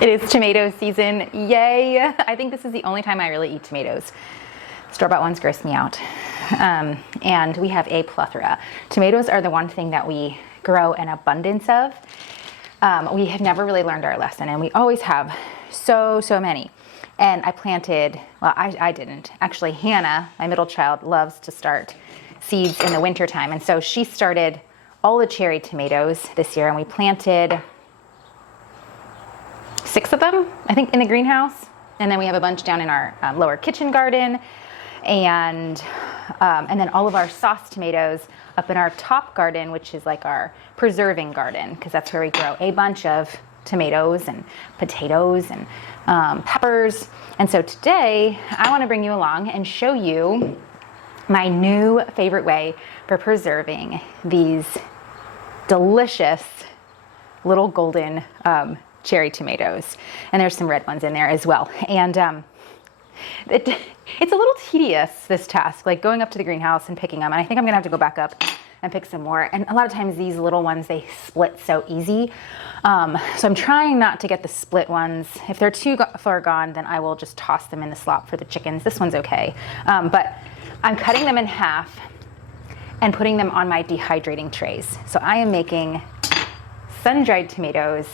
It is tomato season, yay! I think this is the only time I really eat tomatoes. Store-bought ones gross me out. And we have a plethora. Tomatoes are the one thing that we grow an abundance of. We have never really learned our lesson, and we always have so many. And I planted, well, I didn't. Actually, Hannah, my middle child, loves to start seeds in the wintertime. And so she started all the cherry tomatoes this year, and we planted 6 of them, I think, in the greenhouse. And then we have a bunch down in our lower kitchen garden. And then all of our sauce tomatoes up in our top garden, which is like our preserving garden, because that's where we grow a bunch of tomatoes and potatoes and peppers. And so today I want to bring you along and show you my new favorite way for preserving these delicious little golden cherry tomatoes. And there's some red ones in there as well. And it's a little tedious, this task, like going up to the greenhouse and picking them. And I think I'm gonna have to go back up and pick some more. And a lot of times these little ones, they split so easy. So I'm trying not to get the split ones. If they're too far gone, then I will just toss them in the slop for the chickens. This one's okay. But I'm cutting them in half and putting them on my dehydrating trays. So I am making sun-dried tomatoes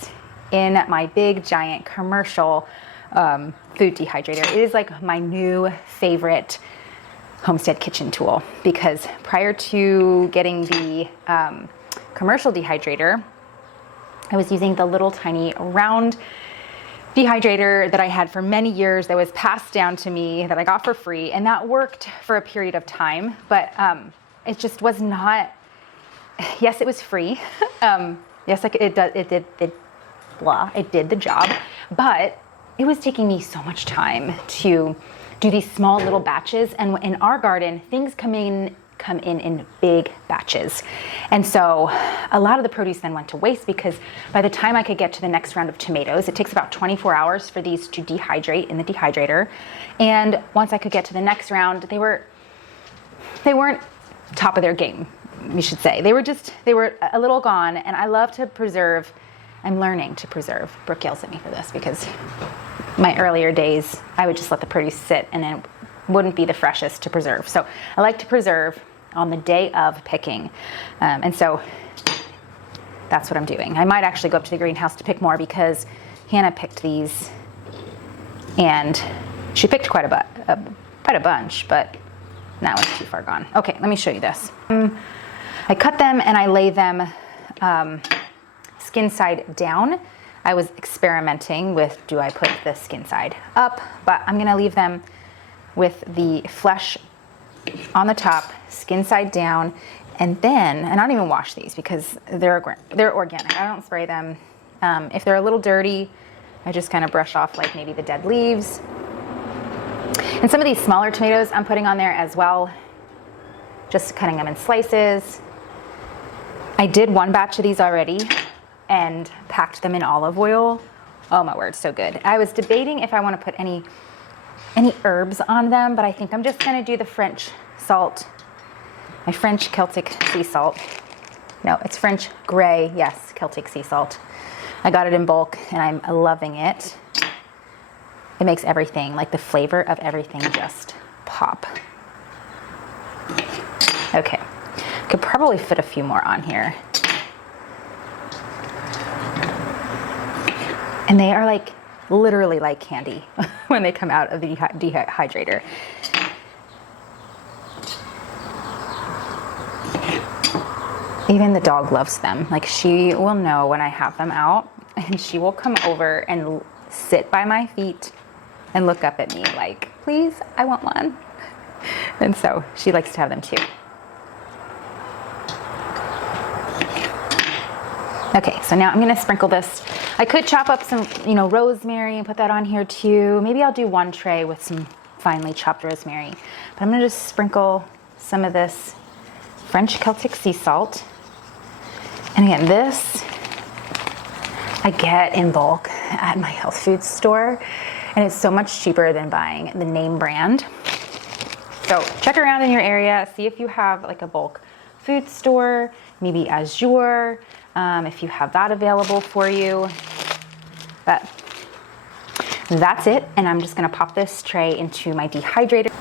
in my big, giant commercial food dehydrator. It is like my new favorite Homestead kitchen tool, because prior to getting the commercial dehydrator, I was using the little tiny round dehydrator that I had for many years that was passed down to me, that I got for free, and that worked for a period of time, but it just was not, yes, it was free. Yes, it did the job, but it was taking me so much time to do these small little batches. And in our garden, things come in big batches. And so a lot of the produce then went to waste, because by the time I could get to the next round of tomatoes, it takes about 24 hours for these to dehydrate in the dehydrator. And once I could get to the next round, they weren't top of their game, you should say. They were a little gone. And I love to preserve. I'm learning to preserve. Brooke yells at me for this, because my earlier days, I would just let the produce sit and it wouldn't be the freshest to preserve. So I like to preserve on the day of picking. And so that's what I'm doing. I might actually go up to the greenhouse to pick more, because Hannah picked these and she picked quite a bunch, but that was too far gone. Okay, let me show you this. I cut them and I lay them skin side down. I was experimenting with, do I put the skin side up? But I'm gonna leave them with the flesh on the top, skin side down, and I don't even wash these, because they're organic. I don't spray them. If they're a little dirty, I just kind of brush off like maybe the dead leaves. And some of these smaller tomatoes I'm putting on there as well, just cutting them in slices. I did one batch of these already and packed them in olive oil. Oh my word, so good. I was debating if I want to put any herbs on them, but I think I'm just gonna do the French salt, my French Celtic sea salt. No, it's French gray, yes, Celtic sea salt. I got it in bulk and I'm loving it. It makes everything, like the flavor of everything, just pop. Okay, could probably fit a few more on here. And they are like literally like candy when they come out of the dehydrator. Even the dog loves them. Like, she will know when I have them out, and she will come over and sit by my feet and look up at me like, please, I want one. And so she likes to have them too. Okay, so now I'm gonna sprinkle this. I could chop up some, rosemary and put that on here too. Maybe I'll do one tray with some finely chopped rosemary. But I'm gonna just sprinkle some of this French Celtic sea salt. And again, this I get in bulk at my health food store, and it's so much cheaper than buying the name brand. So check around in your area, see if you have like a bulk food store, maybe Azure, if you have that available for you. But that's it. And I'm just gonna pop this tray into my dehydrator.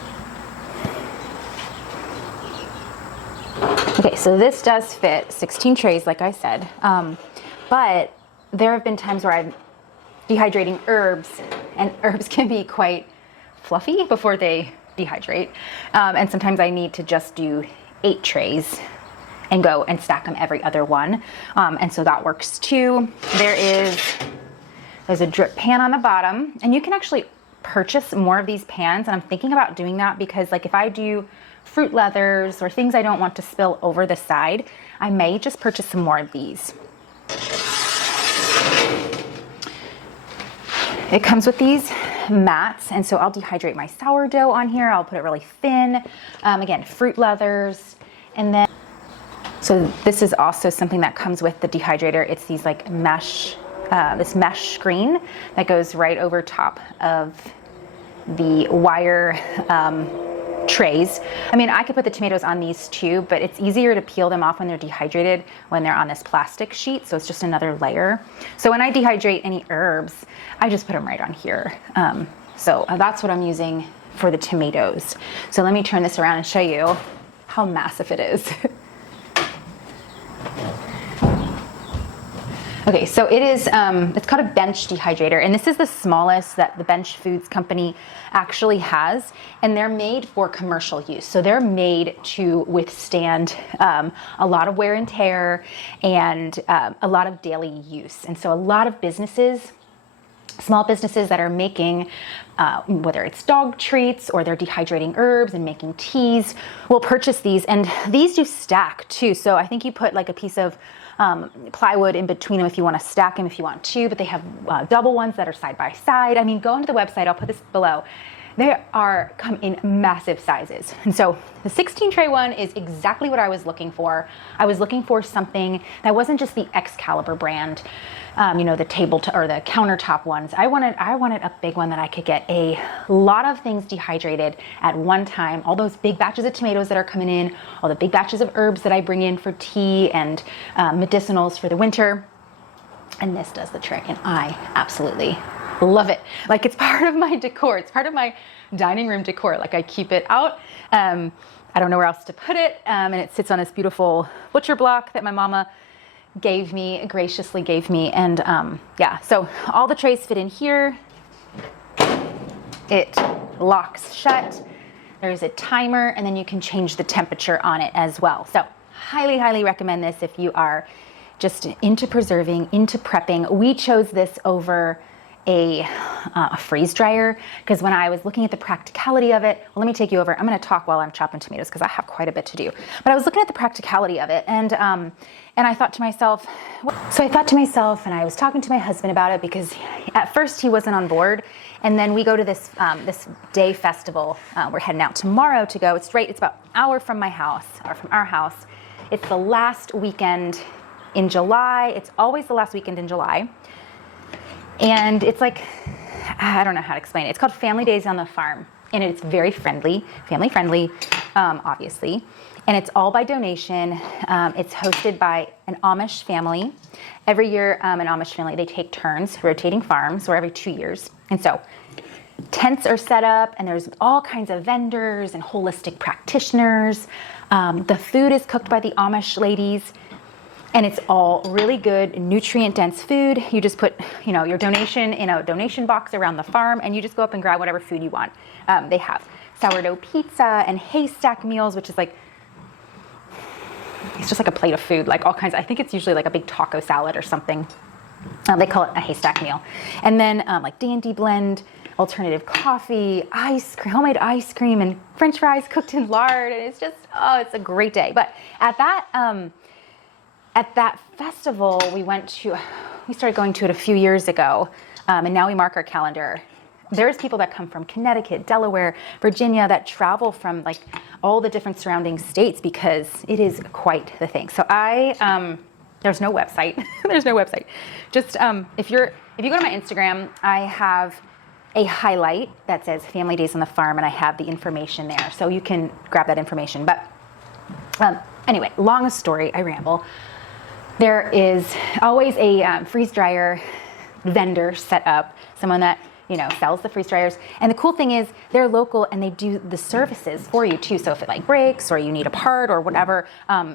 Okay, so this does fit 16 trays, like I said, but there have been times where I'm dehydrating herbs, and herbs can be quite fluffy before they dehydrate, and sometimes I need to just do 8 trays and go and stack them every other one, and so that works too. There's a drip pan on the bottom, and you can actually purchase more of these pans, and I'm thinking about doing that because, like, if I do fruit leathers or things I don't want to spill over the side, I may just purchase some more of these. It comes with these mats, and so I'll dehydrate my sourdough on here. I'll put it really thin. Again, fruit leathers, and then, so this is also something that comes with the dehydrator. It's these like mesh, this mesh screen that goes right over top of the wire trays. I mean, I could put the tomatoes on these too, but it's easier to peel them off when they're dehydrated when they're on this plastic sheet, so it's just another layer. So when I dehydrate any herbs, I just put them right on here. So that's what I'm using for the tomatoes. So let me turn this around and show you how massive it is. Okay, so it is, it's called a bench dehydrator, and this is the smallest that the Bench Foods company actually has, and they're made for commercial use. So they're made to withstand a lot of wear and tear and a lot of daily use. And so a lot of businesses, small businesses that are making, whether it's dog treats or they're dehydrating herbs and making teas, will purchase these, and these do stack too. So I think you put like a piece of plywood in between them if you want to stack them if you want to, but they have double ones that are side by side. I mean, go into the website, I'll put this below. They come in massive sizes. And so the 16 tray one is exactly what I was looking for. I was looking for something that wasn't just the Excalibur brand, you know, the or the countertop ones. I wanted a big one that I could get a lot of things dehydrated at one time. All those big batches of tomatoes that are coming in, all the big batches of herbs that I bring in for tea and medicinals for the winter. And this does the trick, and I absolutely love it. Like, it's part of my decor. It's part of my dining room decor. Like, I keep it out. I don't know where else to put it. And it sits on this beautiful butcher block that my mama graciously gave me. And yeah, so all the trays fit in here. It locks shut. There's a timer, and then you can change the temperature on it as well. So highly, highly recommend this if you are just into preserving, into prepping. We chose this over a freeze dryer because when I was looking at the practicality of it, well, let me take you over. I'm going to talk while I'm chopping tomatoes because I have quite a bit to do. But I was looking at the practicality of it, and I thought to myself, and I was talking to my husband about it because at first he wasn't on board, and then we go to this this day festival. We're heading out tomorrow to go. It's about an hour from my house, or from our house. It's the last weekend in July. It's always the last weekend in July. And it's like, I don't know how to explain it. It's called Family Days on the Farm. And it's very family friendly, obviously. And it's all by donation. It's hosted by an Amish family. Every year, an Amish family, they take turns rotating farms, or every 2 years. And so tents are set up, and there's all kinds of vendors and holistic practitioners. The food is cooked by the Amish ladies. And it's all really good, nutrient-dense food. You just put, you know, your donation in a donation box around the farm, and you just go up and grab whatever food you want. They have sourdough pizza and haystack meals, which is like, it's just like a plate of food, like all kinds. I think it's usually like a big taco salad or something. They call it a haystack meal. And then like D&D blend, alternative coffee, ice cream, homemade ice cream, and French fries cooked in lard. And it's just, oh, it's a great day. But at that festival, we started going to it a few years ago, and now we mark our calendar. There's people that come from Connecticut, Delaware, Virginia, that travel from like all the different surrounding states because it is quite the thing. So there's no website. There's no website. Just if you go to my Instagram, I have a highlight that says Family Days on the Farm, and I have the information there, so you can grab that information. But anyway, long story, I ramble. There is always a freeze dryer vendor set up, someone that sells the freeze dryers. And the cool thing is they're local and they do the services for you too. So if it like breaks or you need a part or whatever,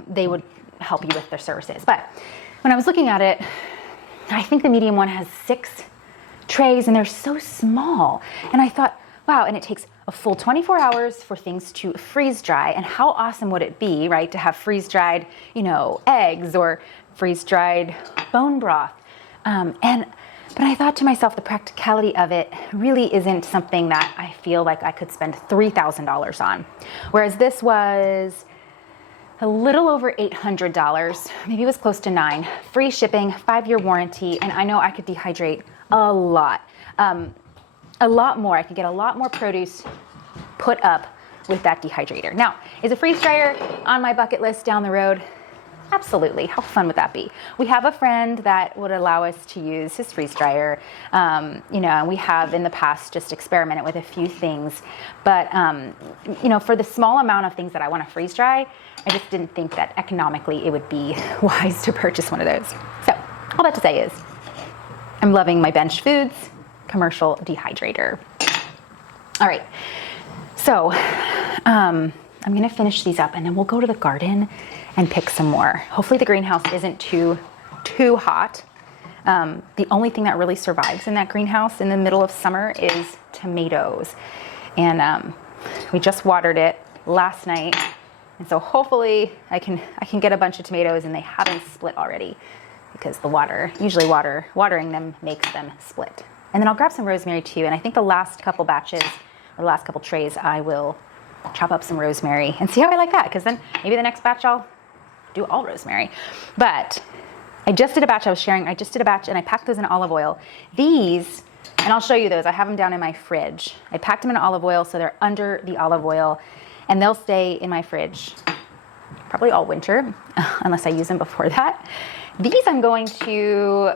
they would help you with their services. But when I was looking at it, I think the medium one has 6 trays and they're so small. And I thought, wow, and it takes a full 24 hours for things to freeze dry. And how awesome would it be, right, to have freeze dried, eggs or freeze dried bone broth. But I thought to myself, the practicality of it really isn't something that I feel like I could spend $3,000 on. Whereas this was a little over $800, maybe it was close to $9, free shipping, 5-year warranty, and I know I could dehydrate a lot more. I could get a lot more produce put up with that dehydrator. Now, is a freeze dryer on my bucket list down the road? Absolutely. How fun would that be? We have a friend that would allow us to use his freeze dryer. And we have in the past just experimented with a few things. But, for the small amount of things that I want to freeze dry, I just didn't think that economically it would be wise to purchase one of those. So all that to say is I'm loving my Bench Foods commercial dehydrator. All right. So I'm going to finish these up and then we'll go to the garden and pick some more. Hopefully the greenhouse isn't too hot. The only thing that really survives in that greenhouse in the middle of summer is tomatoes. And we just watered it last night. And so hopefully I can get a bunch of tomatoes and they haven't split already because the watering them makes them split. And then I'll grab some rosemary too. And I think the last couple batches or the last couple trays, I will chop up some rosemary and see how I like that. Because then maybe the next batch I'll do all rosemary. But I just did a batch and I packed those in olive oil. These, and I'll show you those. I have them down in my fridge. I packed them in olive oil so they're under the olive oil and they'll stay in my fridge probably all winter unless I use them before that. These I'm going to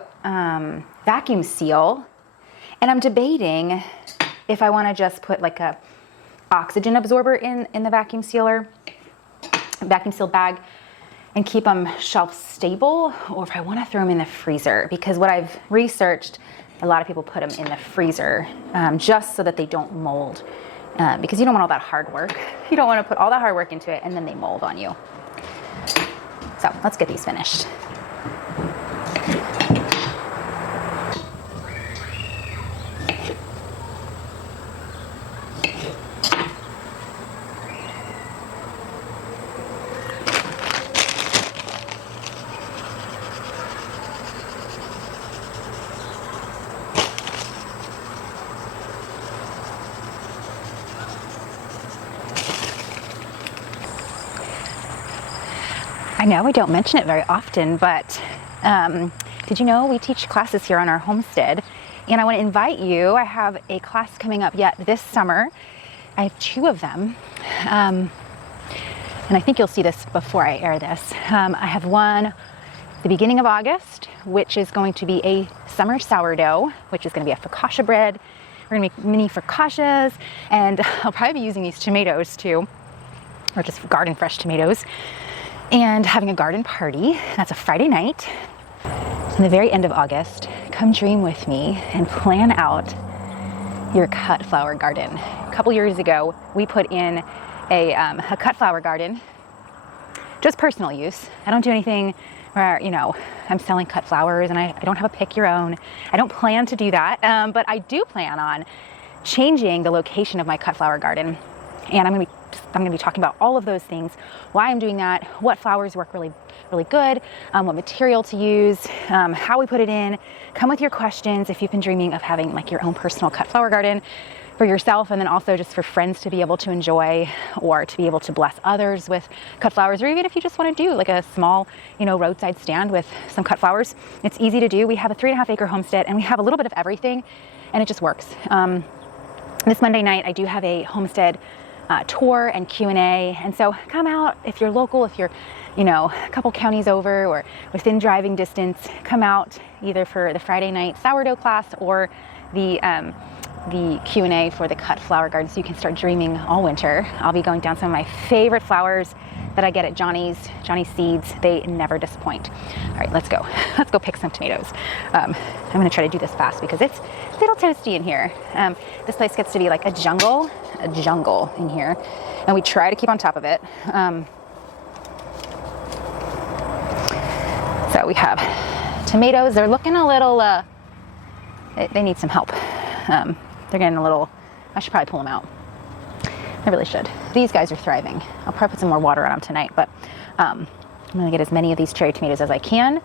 vacuum seal. And I'm debating if I want to just put like a oxygen absorber in the vacuum sealed bag and keep them shelf stable, or if I want to throw them in the freezer, because what I've researched, a lot of people put them in the freezer just so that they don't mold, because you don't want all that hard work. You don't want to put all that hard work into it and then they mold on you. So let's get these finished. I know I don't mention it very often, but did you know we teach classes here on our homestead? And I want to invite you. I have a class coming up yet this summer. I have 2 of them. And I think you'll see this before I air this. I have one the beginning of August, which is going to be a summer sourdough, which is going to be a focaccia bread. We're going to make mini focaccias, and I'll probably be using these tomatoes too, or just garden fresh tomatoes. And having a garden party. That's a Friday night. In the very end of August, come dream with me and plan out your cut flower garden. A couple years ago, we put in a cut flower garden, just personal use. I don't do anything where, I'm selling cut flowers and I don't have a pick your own. I don't plan to do that, but I do plan on changing the location of my cut flower garden. And I'm going to be talking about all of those things, why I'm doing that, what flowers work really, really good, what material to use, how we put it in. Come with your questions if you've been dreaming of having like your own personal cut flower garden for yourself, and then also just for friends to be able to enjoy, or to be able to bless others with cut flowers, or even if you just want to do like a small, roadside stand with some cut flowers. It's easy to do. We have a 3.5 acre homestead and we have a little bit of everything, and it just works. This Monday night I do have a homestead tour and Q&A, and so come out if you're local, if you're a couple counties over or within driving distance. Come out either for the Friday night sourdough class or the Q&A for the cut flower garden, so you can start dreaming all winter. I'll be going down some of my favorite flowers that I get at Johnny's Seeds. They never disappoint. All right, let's go. Let's go pick some tomatoes. I'm gonna try to do this fast because it's a little toasty in here. This place gets to be like a jungle in here. And we try to keep on top of it. So we have tomatoes. They're looking a little, they need some help. They're getting a little, I should probably pull them out. I really should. These guys are thriving. I'll probably put some more water on them tonight, but I'm gonna get as many of these cherry tomatoes as I can.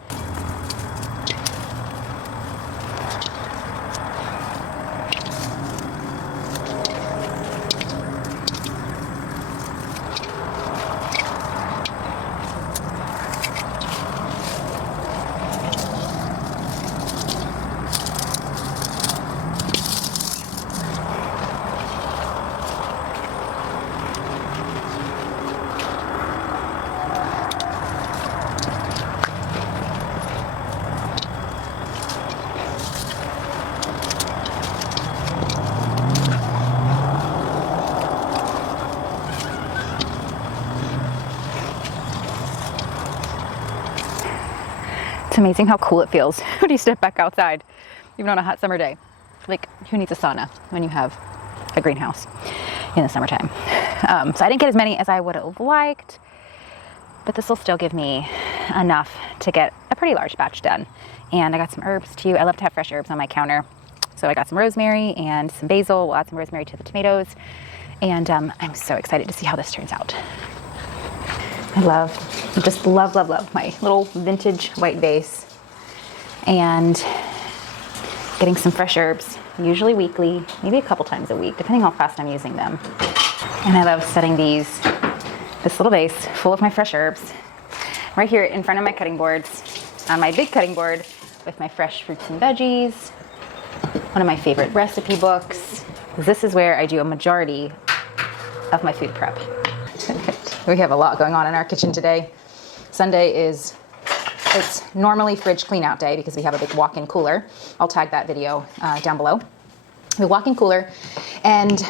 It's amazing how cool it feels when you step back outside, even on a hot summer day. Like, who needs a sauna when you have a greenhouse in the summertime? So I didn't get as many as I would have liked, but this will still give me enough to get a pretty large batch done. And I got some herbs too. I love to have fresh herbs on my counter. So I got some rosemary and some basil. We'll add some rosemary to the tomatoes. And I'm so excited to see how this turns out. I just love my little vintage white vase. And getting some fresh herbs, usually weekly, maybe a couple times a week, depending how fast I'm using them. And I love setting this little vase full of my fresh herbs right here in front of my cutting boards, on my big cutting board with my fresh fruits and veggies, one of my favorite recipe books. This is where I do a majority of my food prep. We have a lot going on in our kitchen today. Sunday it's normally fridge clean out day because we have a big walk-in cooler. I'll tag that video down below. The walk-in cooler, and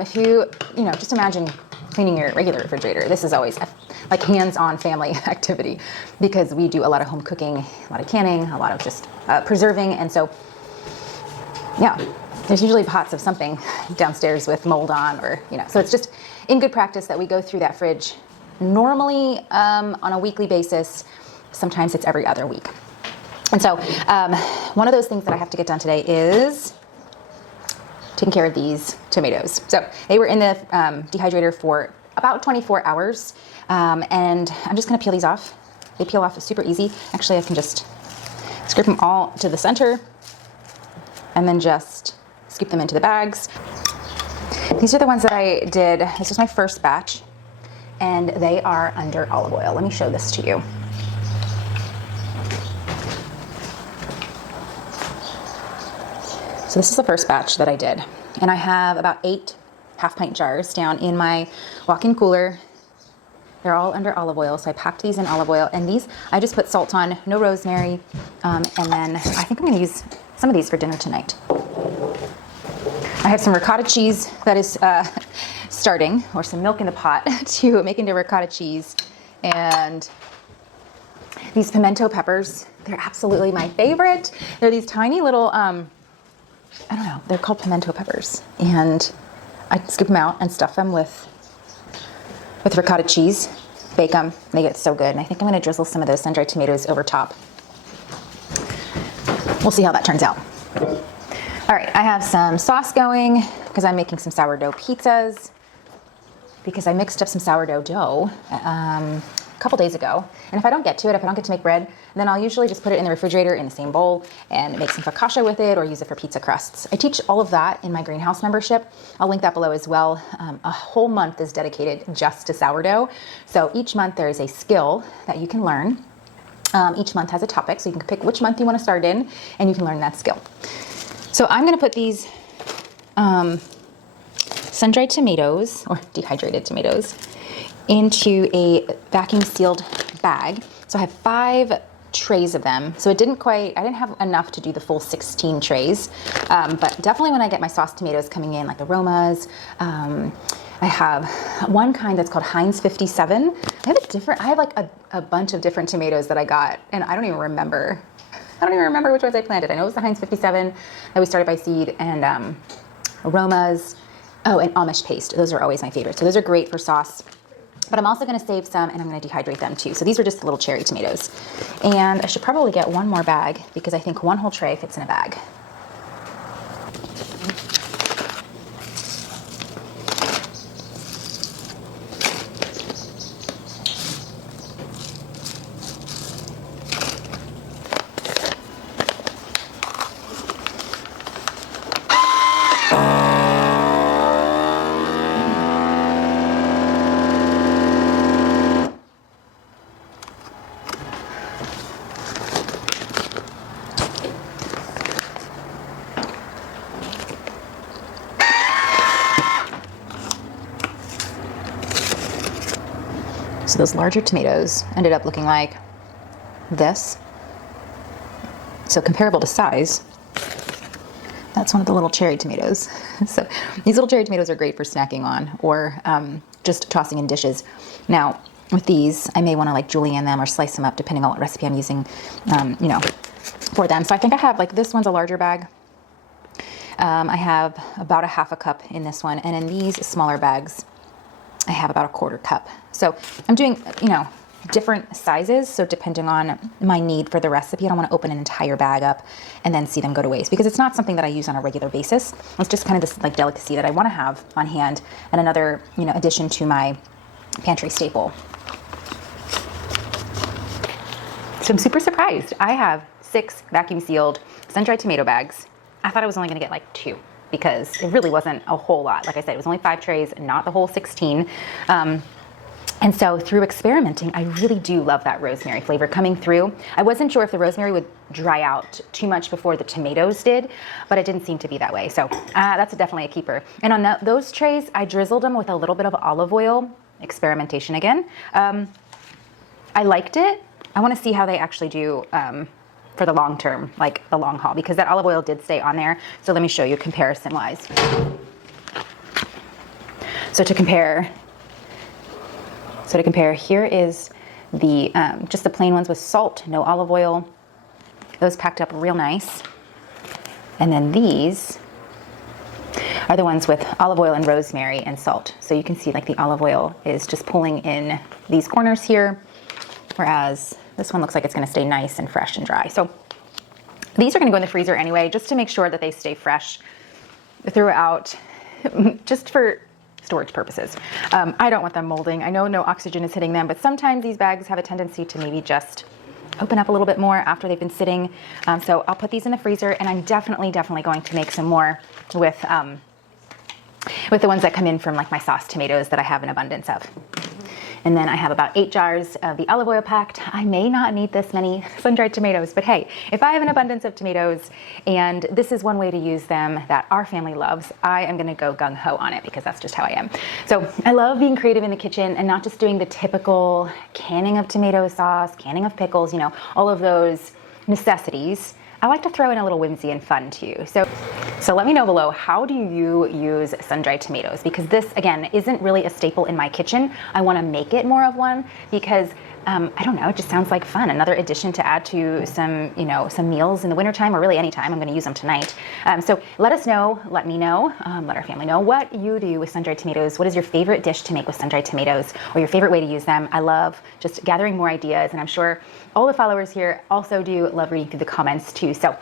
if you just imagine cleaning your regular refrigerator. This is always like hands-on family activity because we do a lot of home cooking, a lot of canning, a lot of just preserving, and so yeah, there's usually pots of something downstairs with mold on, or so it's just in good practice that we go through that fridge normally on a weekly basis. Sometimes it's every other week. And so one of those things that I have to get done today is taking care of these tomatoes. So they were in the dehydrator for about 24 hours. And I'm just gonna peel these off. They peel off super easy. Actually, I can just scoop them all to the center and then just scoop them into the bags. These are the ones that I did. This was my first batch, and they are under olive oil. Let me show this to you. So this is the first batch that I did, and I have about 8 half-pint jars down in my walk-in cooler. They're all under olive oil, so I packed these in olive oil, and these I just put salt on, no rosemary, and then I think I'm going to use some of these for dinner tonight. I have some ricotta cheese that is starting, or some milk in the pot to make into ricotta cheese, and these pimento peppers. They're absolutely my favorite. They're these tiny little I don't know, they're called pimento peppers, and I scoop them out and stuff them with ricotta cheese, bake them, they get so good. And I think I'm going to drizzle some of those sun-dried tomatoes over top. We'll see how that turns out. All right, I have some sauce going because I'm making some sourdough pizzas, because I mixed up some sourdough dough a couple days ago. And if I don't get to make bread, then I'll usually just put it in the refrigerator in the same bowl and make some focaccia with it, or use it for pizza crusts. I teach all of that in my greenhouse membership. I'll link that below as well. A whole month is dedicated just to sourdough. So each month there is a skill that you can learn. Each month has a topic, so you can pick which month you want to start in, and you can learn that skill. So I'm going to put these sun-dried tomatoes, or dehydrated tomatoes, into a vacuum sealed bag. So I have 5 trays of them. So I didn't have enough to do the full 16 trays, but definitely when I get my sauce tomatoes coming in, like aromas, I have one kind that's called Heinz 57. I have like a bunch of different tomatoes that I got, and I don't even remember. Which ones I planted. I know it was the Heinz 57 that we started by seed, and aromas. Oh, and Amish paste. Those are always my favorite. So those are great for sauce. But I'm also going to save some, and I'm going to dehydrate them too. So these are just little cherry tomatoes. And I should probably get one more bag because I think one whole tray fits in a bag. So those larger tomatoes ended up looking like this. So comparable to size, that's one of the little cherry tomatoes. So these little cherry tomatoes are great for snacking on or just tossing in dishes. Now with these, I may want to like julienne them or slice them up depending on what recipe I'm using, you know, for them. So I think I have like, this one's a larger bag. I have about a half a cup in this one, and in these smaller bags, I have about a quarter cup. So I'm doing, you know, different sizes. So depending on my need for the recipe, I don't want to open an entire bag up and then see them go to waste, because it's not something that I use on a regular basis. It's just kind of this like delicacy that I want to have on hand, and another, you know, addition to my pantry staple. So I'm super surprised. I have 6 vacuum sealed sun-dried tomato bags. I thought I was only going to get like 2. Because it really wasn't a whole lot. Like I said, it was only 5 trays, not the whole 16. And so through experimenting, I really do love that rosemary flavor coming through. I wasn't sure if the rosemary would dry out too much before the tomatoes did, but it didn't seem to be that way. So that's definitely a keeper. And on those trays, I drizzled them with a little bit of olive oil. Experimentation again. I liked it. I want to see how they actually do for the long term, like the long haul, because that olive oil did stay on there. So let me show you comparison wise. So to compare, here is the just the plain ones with salt, no olive oil. Those packed up real nice. And then these are the ones with olive oil and rosemary and salt. So you can see like the olive oil is just pulling in these corners here, whereas this one looks like it's going to stay nice and fresh and dry. So these are going to go in the freezer anyway, just to make sure that they stay fresh throughout, just for storage purposes. I don't want them molding. I know no oxygen is hitting them, but sometimes these bags have a tendency to maybe just open up a little bit more after they've been sitting. So I'll put these in the freezer, and I'm definitely going to make some more with the ones that come in from like my sauce tomatoes that I have an abundance of. And then I have about 8 jars of the olive oil packed. I may not need this many sun-dried tomatoes, but hey, if I have an abundance of tomatoes and this is one way to use them that our family loves, I am gonna go gung-ho on it, because that's just how I am. So I love being creative in the kitchen and not just doing the typical canning of tomato sauce, canning of pickles, you know, all of those necessities. I like to throw in a little whimsy and fun too. So let me know below, how do you use sun-dried tomatoes? Because this, again, isn't really a staple in my kitchen. I want to make it more of one because, I don't know, it just sounds like fun. Another addition to add to some, you know, some meals in the wintertime, or really anytime. I'm going to use them tonight. So let us know, let me know, let our family know what you do with sun-dried tomatoes. What is your favorite dish to make with sun-dried tomatoes, or your favorite way to use them? I love just gathering more ideas, and I'm sure all the followers here also do love reading through the comments too. So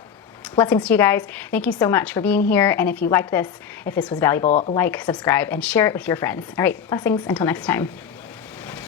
blessings to you guys. Thank you so much for being here. And if you liked this, if this was valuable, like, subscribe, and share it with your friends. All right, blessings until next time.